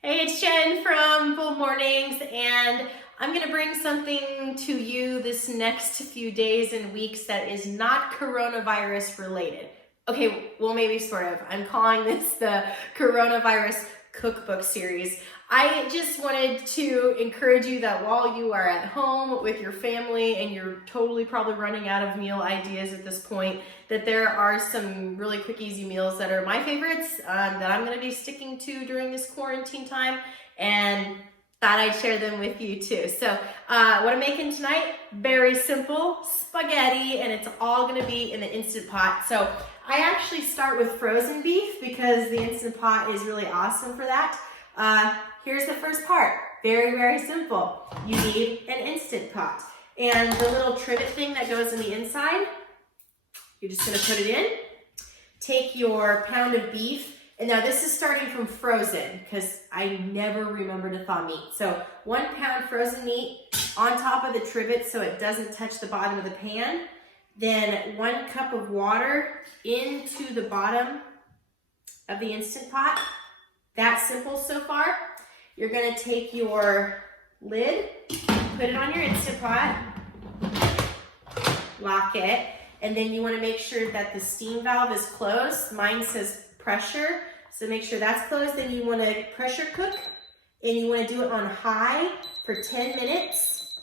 Hey, it's Jen from Full Mornings, and I'm gonna bring something to you this next few days and weeks that is not coronavirus related. Okay, well, maybe sort of. I'm calling this the Coronavirus Cookbook series. I just wanted to encourage you that while you are at home with your family and you're totally probably running out of meal ideas at this point, that there are some really quick, easy meals that are my favorites that I'm gonna be sticking to during this quarantine time, and thought I'd share them with you too. So what I'm making tonight, very simple, spaghetti, and it's all gonna be in the Instant Pot. So I actually start with frozen beef because the Instant Pot is really awesome for that. Here's the first part, very, very simple. You need an Instant Pot. And the little trivet thing that goes in the inside, you're just gonna put it in. Take your pound of beef, and now this is starting from frozen because I never remember to thaw meat. So 1 pound frozen meat on top of the trivet so it doesn't touch the bottom of the pan. Then 1 cup of water into the bottom of the Instant Pot. That simple so far. You're gonna take your lid, put it on your Instant Pot, lock it, and then you wanna make sure that the steam valve is closed. Mine says pressure, so make sure that's closed. Then you wanna pressure cook, and you wanna do it on high for 10 minutes,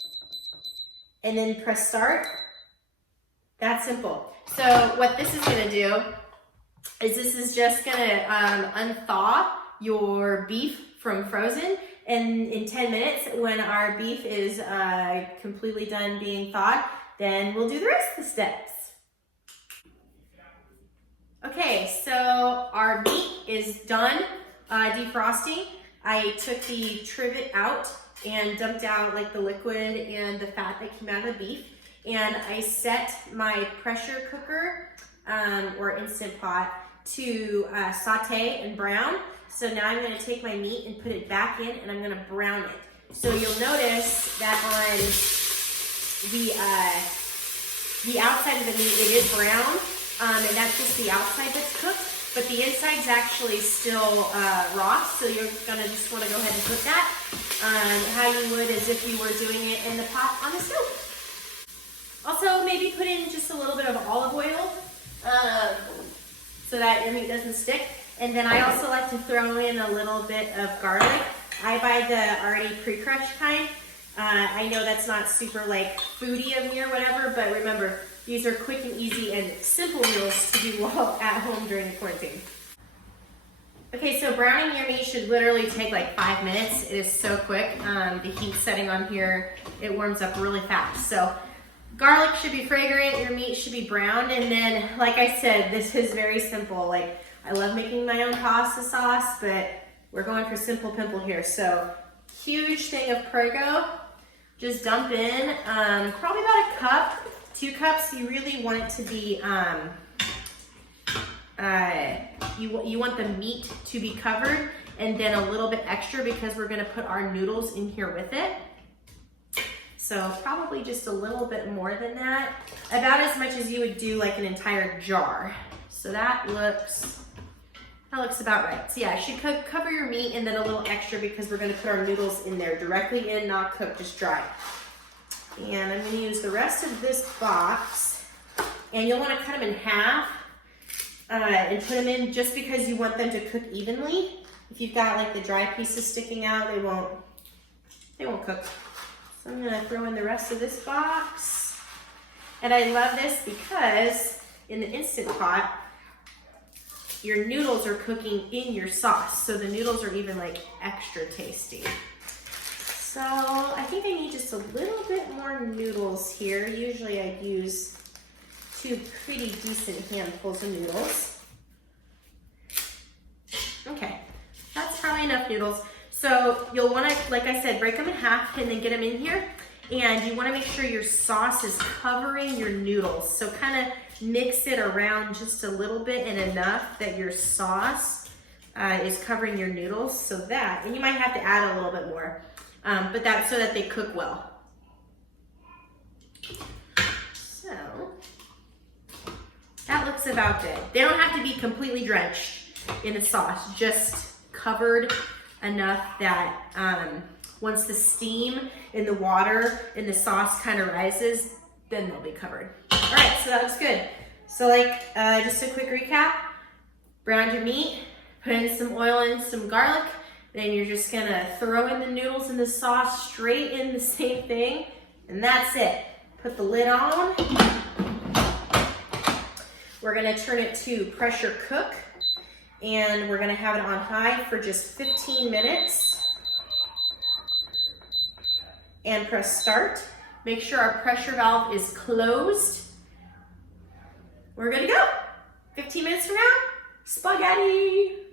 and then press start. That's simple. So what this is gonna do is this is just gonna unthaw your beef from frozen, and in 10 minutes when our beef is completely done being thawed, then we'll do the rest of the steps. Okay, so our meat is done defrosting. I took the trivet out and dumped out like the liquid and the fat that came out of the beef, and I set my pressure cooker or Instant Pot to saute and brown. So now I'm gonna take my meat and put it back in, and I'm gonna brown it. So you'll notice that on the outside of the meat, it is brown, and that's just the outside that's cooked, but the inside's actually still raw, so you're gonna just wanna go ahead and cook that how you would as if you were doing it in the pot on the stove. Also, maybe put in just a little bit of olive oil so that your meat doesn't stick. And then I also like to throw in a little bit of garlic. I buy the already pre-crushed kind. I know that's not super like foodie of me or whatever, but remember, these are quick and easy and simple meals to do while at home during the quarantine. Okay, so browning your meat should literally take like 5 minutes. It is so quick. The heat setting on here, it warms up really fast. So garlic should be fragrant, your meat should be browned, and then, like I said, this is very simple. Like, I love making my own pasta sauce, but we're going for simple pimple here. So, huge thing of Prego, just dump in, probably about a cup, 2 cups. You really want it to be, you want the meat to be covered, and then a little bit extra because we're gonna put our noodles in here with it. So probably just a little bit more than that, about as much as you would do like an entire jar. So that looks about right. So yeah, you should cover your meat and then a little extra because we're gonna put our noodles in there directly in, not cooked, just dry. And I'm gonna use the rest of this box, and you'll wanna cut them in half and put them in just because you want them to cook evenly. If you've got like the dry pieces sticking out, they won't cook. So I'm gonna throw in the rest of this box. And I love this because in the Instant Pot, your noodles are cooking in your sauce. So the noodles are even like extra tasty. So I think I need just a little bit more noodles here. Usually I'd use 2 pretty decent handfuls of noodles. Okay, that's probably enough noodles. So you'll want to, like I said, break them in half and then get them in here. And you want to make sure your sauce is covering your noodles. So kind of mix it around just a little bit and enough that your sauce is covering your noodles, so that, and you might have to add a little bit more, but that's so that they cook well. So that looks about good. They don't have to be completely drenched in the sauce, just covered enough that once the steam in the water in the sauce kind of rises, then they'll be covered. All right, so that looks good. So like, just a quick recap, browned your meat, put in some oil and some garlic, then you're just gonna throw in the noodles in the sauce straight in the same thing, and that's it. Put the lid on. We're gonna turn it to pressure cook, and we're gonna have it on high for just 15 minutes. And press start. Make sure our pressure valve is closed. We're good to go. 15 minutes from now, spaghetti.